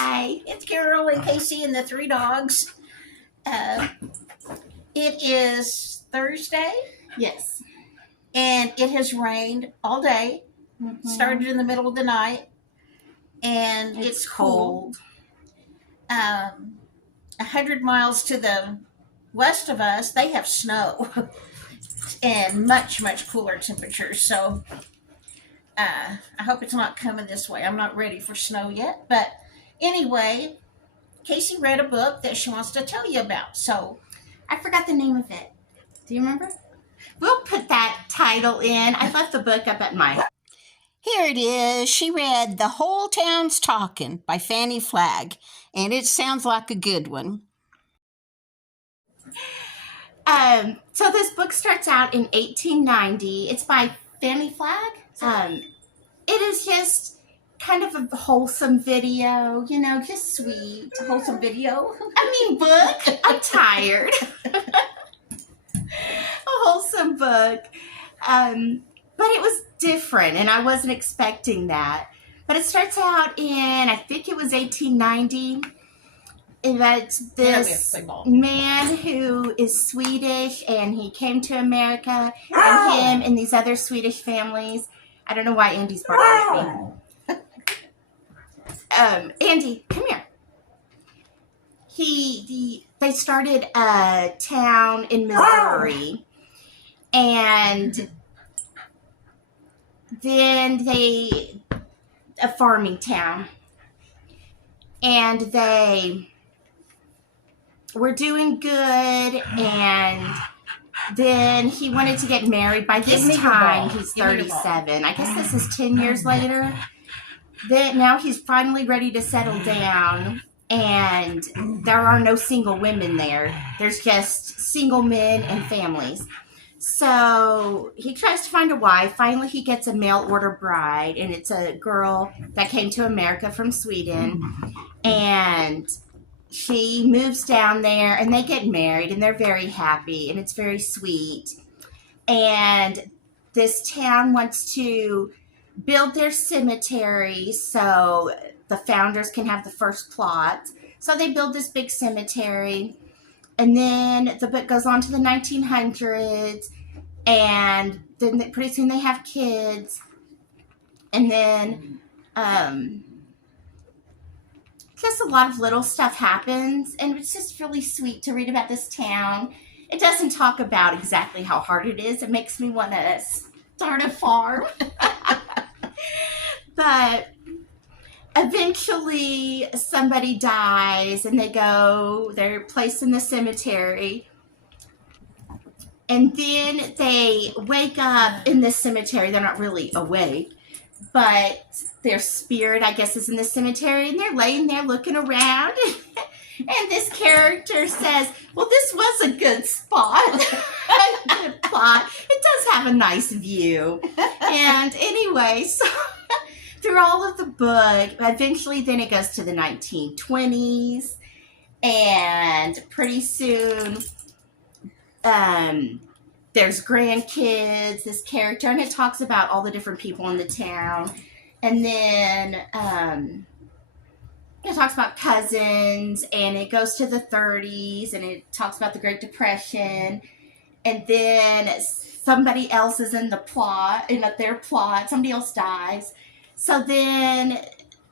Hi. It's Carol and Casey and the three dogs. It is Thursday. Yes. And it has rained all day. Mm-hmm. Started in the middle of the night. And it's cold. 100 miles to the west of us, they have snow and much, much cooler temperatures. So I hope it's not coming this way. I'm not ready for snow yet. But anyway, Casey read a book that she wants to tell you about. So I forgot the name of it. Do you remember? We'll put that title in. I left the book up at my... Here it is. She read The Whole Town's Talking by Fannie Flagg, and it sounds like a good one. So this book starts out in 1890. It's by Fannie Flagg. It is just kind of a wholesome video, just sweet. A wholesome video? Book. I'm tired. A wholesome book. But it was different, and I wasn't expecting that. But it starts out in, I think it was 1890. It's this man who is Swedish, and he came to America, and him and these other Swedish families. I don't know why Andy's barking at me. Andy, come here. They started a town in Missouri, and then a farming town, and they were doing good, and then he wanted to get married. By this time, he's 37. I guess this is 10 years later. Now he's finally ready to settle down, and there are no single women there. There's just single men and families. So he tries to find a wife. Finally, he gets a mail order bride, and it's a girl that came to America from Sweden, and she moves down there, and they get married, and they're very happy, and it's very sweet. And this town wants to build their cemetery so the founders can have the first plot. So they build this big cemetery, and then the book goes on to the 1900s, and then pretty soon they have kids, and then just a lot of little stuff happens, and it's just really sweet to read about this town. It doesn't talk about exactly how hard it is. It makes me want to start a farm. But eventually somebody dies, and they're placed in the cemetery. And then they wake up in the cemetery. They're not really awake, but their spirit, I guess, is in the cemetery, and they're laying there looking around. And this character says, well, this was a good spot, a good plot. It does have a nice view. And anyway, so through all of the book, eventually then it goes to the 1920s, and pretty soon there's grandkids, this character, and it talks about all the different people in the town. And then it talks about cousins, and it goes to the 30s, and it talks about the Great Depression. And then somebody else is in their plot, somebody else dies. So then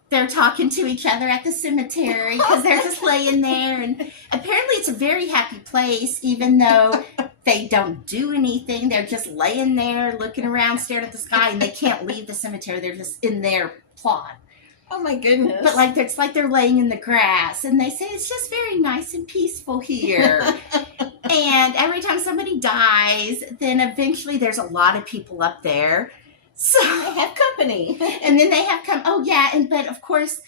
they're talking to each other at the cemetery because they're just laying there. And apparently it's a very happy place, even though they don't do anything. They're just laying there looking around, staring at the sky, and they can't leave the cemetery. They're just in their plot. Oh my goodness. But it's like they're laying in the grass, and they say it's just very nice and peaceful here. And every time somebody dies, then eventually there's a lot of people up there. So they have company. And then they have but of course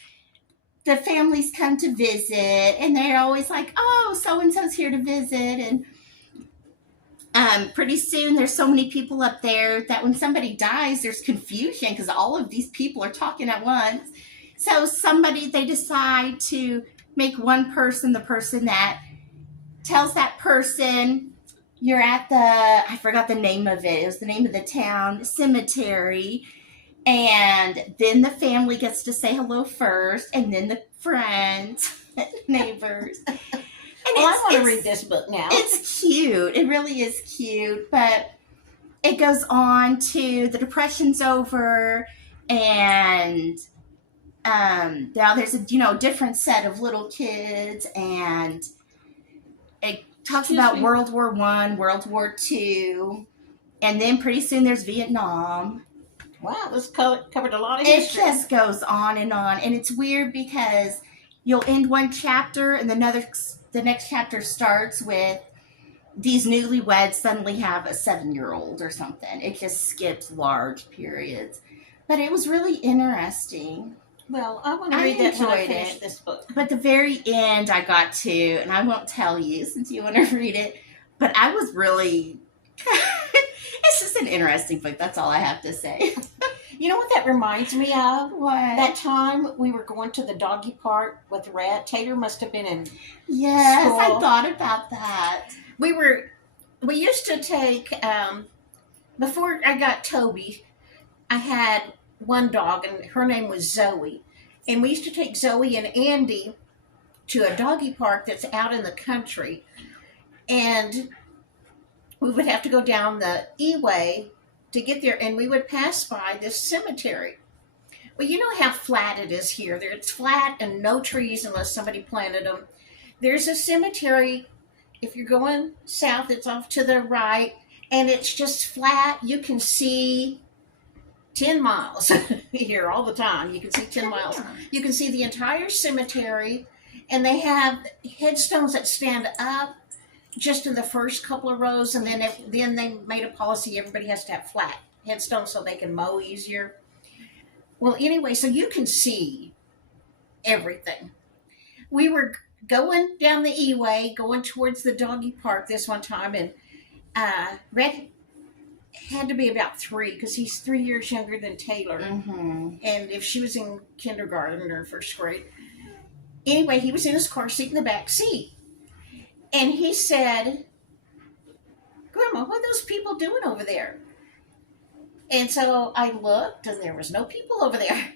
the families come to visit, and they're always like, oh, so-and-so's here to visit. And pretty soon there's so many people up there that when somebody dies, there's confusion because all of these people are talking at once. So they decide to make one person the person that tells that person, you're at I forgot the name of it. It was the name of the town, cemetery. And then the family gets to say hello first, and then the friends, neighbors. And Well, I want to read this book now. It's cute. It really is cute. But it goes on to the Depression's over, and now there's a different set of little kids, and it talks about World War I, World War II, and then pretty soon there's Vietnam. Wow, this covered a lot of history. It just goes on, and it's weird because you'll end one chapter, and the next chapter starts with these newlyweds suddenly have a 7-year-old or something. It just skips large periods, but it was really interesting. Well, I want to read that when I finish this book. But the very end I got to, and I won't tell you since you want to read it, but I was really... It's just an interesting book. That's all I have to say. You know what that reminds me of? What? That time we were going to the doggy park with Red. Taylor must have been in Yes, school. I thought about that. We used to take, before I got Toby, I had one dog, and her name was Zoe. And we used to take Zoe and Andy to a doggy park that's out in the country. And we would have to go down the E-way to get there, and we would pass by this cemetery. Well, you know how flat it is here. It's flat and no trees unless somebody planted them. There's a cemetery. If you're going south, it's off to the right, and it's just flat. You can see 10 miles here all the time. You can see 10 miles. You can see the entire cemetery, and they have headstones that stand up just in the first couple of rows, and then they made a policy everybody has to have flat headstones so they can mow easier. Well, anyway, so you can see everything. We were going down the E-way, going towards the doggy park this one time, and Red had to be about 3 because he's 3 years younger than Taylor. Mm-hmm. And if she was in kindergarten or first grade. Anyway, he was in his car seat in the back seat. And he said, Grandma, what are those people doing over there? And so I looked, and there was no people over there.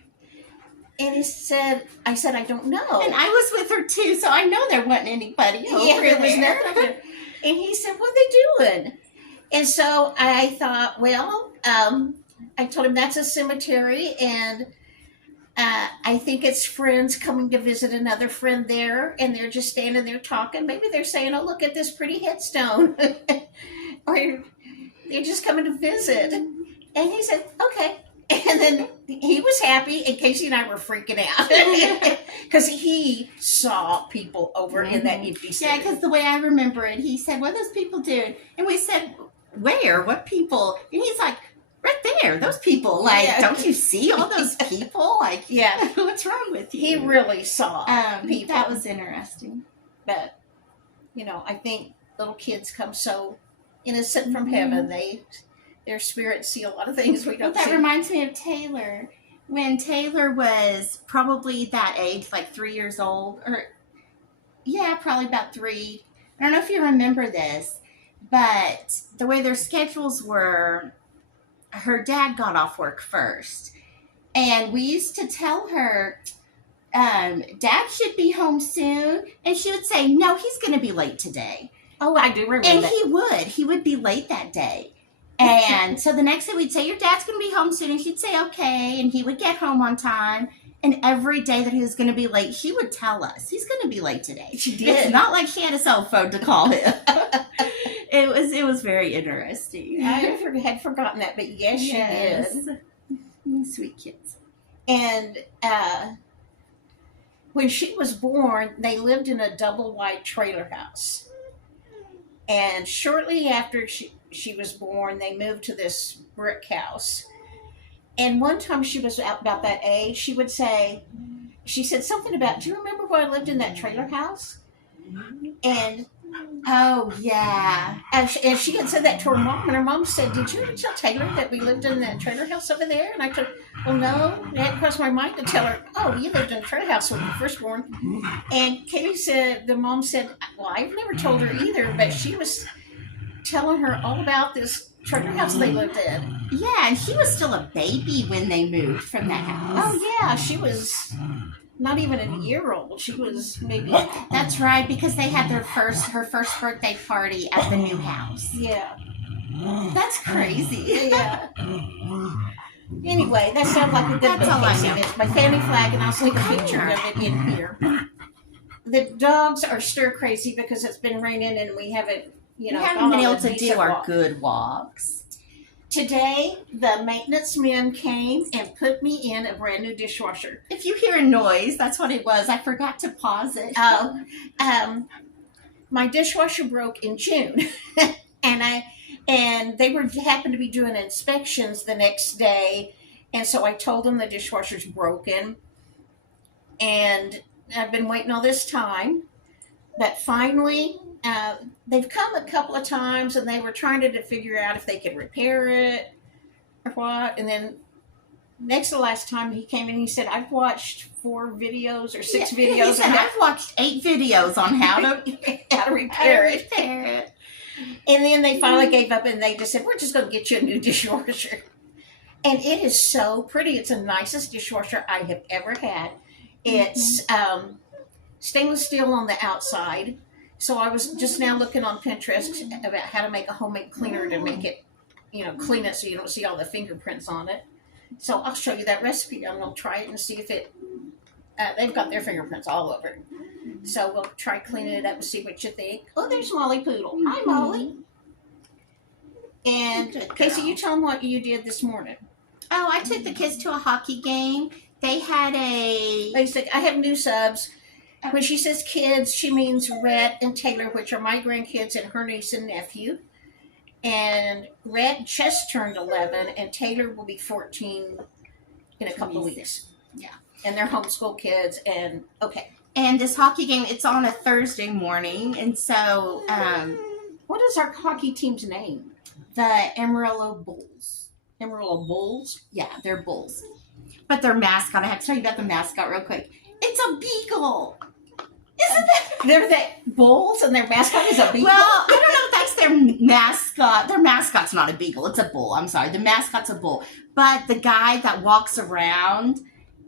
And I said, I don't know. And I was with her too, so I know there wasn't anybody over there was there. nothing there. And he said, what are they doing? And so I thought, well, I told him that's a cemetery, and I think it's friends coming to visit another friend there, and they're just standing there talking. Maybe they're saying, oh, look at this pretty headstone. Or they're just coming to visit. And he said, okay. And then he was happy, and Casey and I were freaking out. Because he saw people over in that empty city. Yeah, because the way I remember it, he said, what are those people doing? And we said, where? What people? And he's like, right there, those people. Like, don't you see all those people? Like, yeah, what's wrong with you? He really saw people. That was interesting. But, I think little kids come so innocent from heaven. Their spirits see a lot of things we don't see. That reminds me of Taylor. When Taylor was probably that age, like 3 years old, probably about 3. I don't know if you remember this, but the way their schedules were, her dad got off work first. And we used to tell her, Dad should be home soon. And she would say, no, he's going to be late today. Oh, I do remember and that. He would be late that day. And so the next day we'd say, your dad's going to be home soon. And she'd say, okay. And he would get home on time. And every day that he was going to be late, she would tell us, he's going to be late today. She did. It's not like she had a cell phone to call him. It was very interesting. I had forgotten that, but yes, she did. Sweet kids. And when she was born, they lived in a double-wide trailer house. And shortly after she was born, they moved to this brick house. And one time she was about that age, she said something about, do you remember when I lived in that trailer house? And oh, yeah. And she had said that to her mom, and her mom said, did you ever tell Taylor that we lived in that trailer house over there? And I told her, well, no, it hadn't crossed my mind to tell her, oh, you lived in a trailer house when you were first born. And Kaylee said, the mom said, well, I've never told her either, but she was telling her all about this trailer house they lived in. Yeah, and she was still a baby when they moved from that house. Oh yeah, she was not even a year old. She was maybe. That's right, because they had her first birthday party at the new house. Yeah. That's crazy. Yeah. Anyway, that sounds like a good That's all I vacation. know. It's my family flag, and I'll take a picture of it in here. The dogs are stir crazy because it's been raining and we haven't, We gone haven't been on able a to decent do our walk. good walks. Today, the maintenance men came and put me in a brand new dishwasher. If you hear a noise, that's what it was. I forgot to pause it. My dishwasher broke in June, and they happened to be doing inspections the next day, and so I told them the dishwasher's broken, and I've been waiting all this time, but finally they've come a couple of times, and they were trying to figure out if they could repair it or what, and then next to the last time he came in, he said, I've watched 4 videos or 6 He videos said, I've watched 8 videos on how to repair it. repair it. And then they finally gave up and they just said, we're just going to get you a new dishwasher. And it is so pretty. It's the nicest dishwasher I have ever had. It's stainless steel on the outside. So I was just now looking on Pinterest about how to make a homemade cleaner to make it, clean it so you don't see all the fingerprints on it. So I'll show you that recipe. I'm going to try it and see if it, they've got their fingerprints all over it. So we'll try cleaning it up and see what you think. Oh, there's Molly Poodle. Hi, Molly. And Good Casey, girl. you tell them what you did this morning. Oh, I took the kids to a hockey game. They had a... Basic. I have new subs. When she says kids, she means Rhett and Taylor, which are my grandkids and her niece and nephew. And Rhett just turned 11, and Taylor will be 14 in a couple of weeks. Yeah. And they're homeschool kids, and okay. And this hockey game, it's on a Thursday morning, and so What is our hockey team's name? the Amarillo Bulls. Amarillo Bulls? Yeah, they're bulls. But their mascot, I have to tell you about the mascot real quick. It's a beagle. Isn't that... They're the Bulls, and their mascot is a beagle? Well, I don't know if that's their mascot. Their mascot's not a beagle. It's a bull. I'm sorry. The mascot's a bull. But the guy that walks around,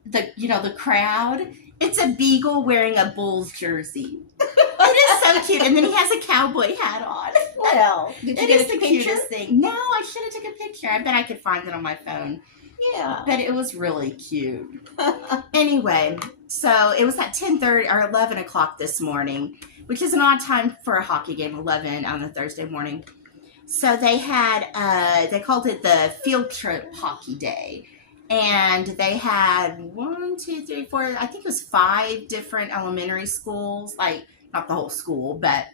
the crowd, it's a beagle wearing a Bulls jersey. It is so cute. And then he has a cowboy hat on. Well, did you It get is a the picture? cutest thing. No, I should have took a picture. I bet I could find it on my phone. Yeah. But it was really cute. Anyway, so it was at 10:30 or 11 o'clock this morning, which is an odd time for a hockey game, 11 on a Thursday morning. So they had, they called it the field trip hockey day. And they had 1, 2, 3, 4, I think it was 5 different elementary schools, like not the whole school, but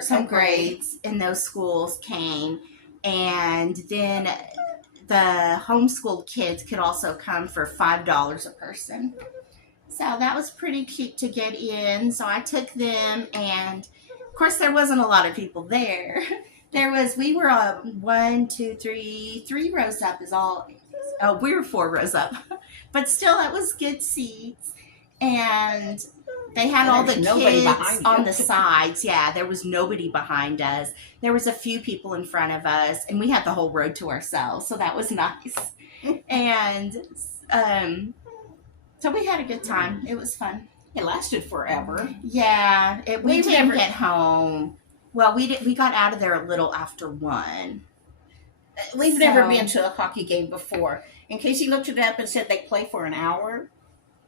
some grades in those schools came. And then the homeschooled kids could also come for $5 a person. So that was pretty cute to get in. So I took them, and of course there wasn't a lot of people there. We were 1, 2, 3 rows up is all. Oh, we were 4 rows up. But still, that was good seats. And they had all the kids on the sides. Yeah, there was nobody behind us. There was a few people in front of us, and we had the whole road to ourselves, so that was nice. And so we had a good time. It was fun. It lasted forever. Yeah, we We've didn't never- get home. Well, we got out of there a little after 1. We've never been to a hockey game before. And Casey looked it up and said they play for an hour.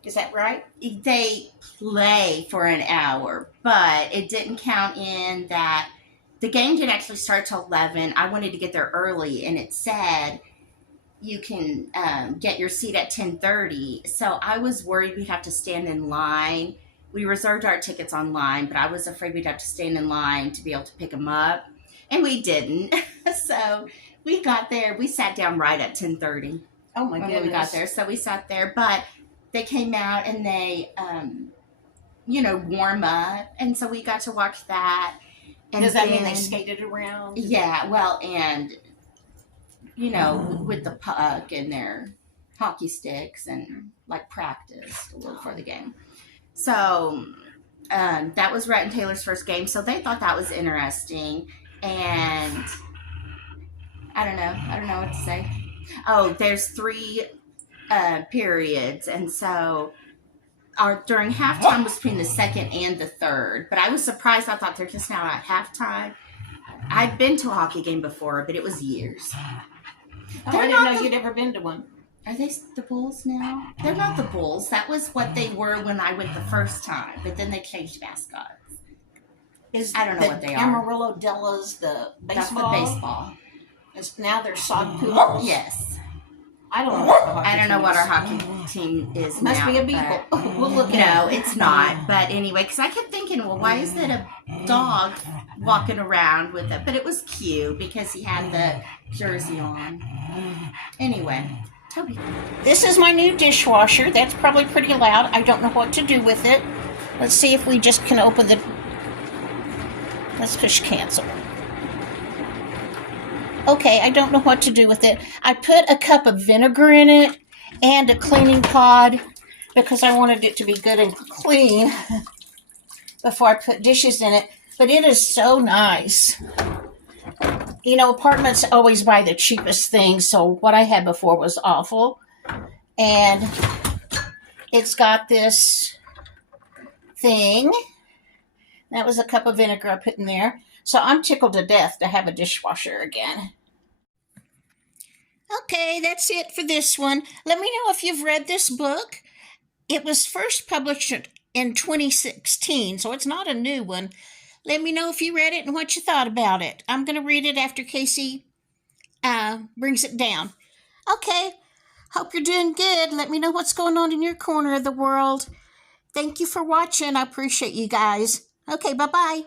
Is that right? They play for an hour, but it didn't count in that the game didn't actually start till 11. I wanted to get there early, and it said you can get your seat at 10:30. So I was worried we'd have to stand in line. We reserved our tickets online, but I was afraid we'd have to stand in line to be able to pick them up, and we didn't. So we got there. We sat down right at 10:30 Oh my when goodness. we got there. So we sat there, but they came out and they, warm up, and so we got to watch that. And Does that mean they then- skated around? Yeah, well, and with the puck and their hockey sticks and like practice for the game. So that was Rhett and Taylor's first game, so they thought that was interesting. And I don't know. I don't know what to say. Oh, there's three periods, and so our during halftime was between the second and the third. But I was surprised. I thought they're just now at halftime. I'd been to a hockey game before, but it was years. Oh, I didn't know you'd ever been to one. Are they the Bulls now? They're not the Bulls. That was what they were when I went the first time, but then they changed mascots. I don't know what they are. Amarillo Dellas, the baseball. That's the baseball. Now they're sod poodles. Yes. I don't know. What I don't know what our hockey team is. Must now, be a beagle. We'll look at it. No, it's not. But anyway, because I kept thinking, well, why is it a dog walking around with it? But it was cute because he had the jersey on. Anyway, Toby. This is my new dishwasher. That's probably pretty loud. I don't know what to do with it. Let's see if we just can open the... Let's push cancel. Okay, I don't know what to do with it. I put a cup of vinegar in it and a cleaning pod because I wanted it to be good and clean before I put dishes in it. But it is so nice. You know, apartments always buy the cheapest things, so what I had before was awful. And it's got this thing. That was a cup of vinegar I put in there. So I'm tickled to death to have a dishwasher again. Okay, that's it for this one. Let me know if you've read this book. It was first published in 2016, so it's not a new one. Let me know if you read it and what you thought about it. I'm going to read it after Casey brings it down. Okay, hope you're doing good. Let me know what's going on in your corner of the world. Thank you for watching. I appreciate you guys. Okay, bye-bye.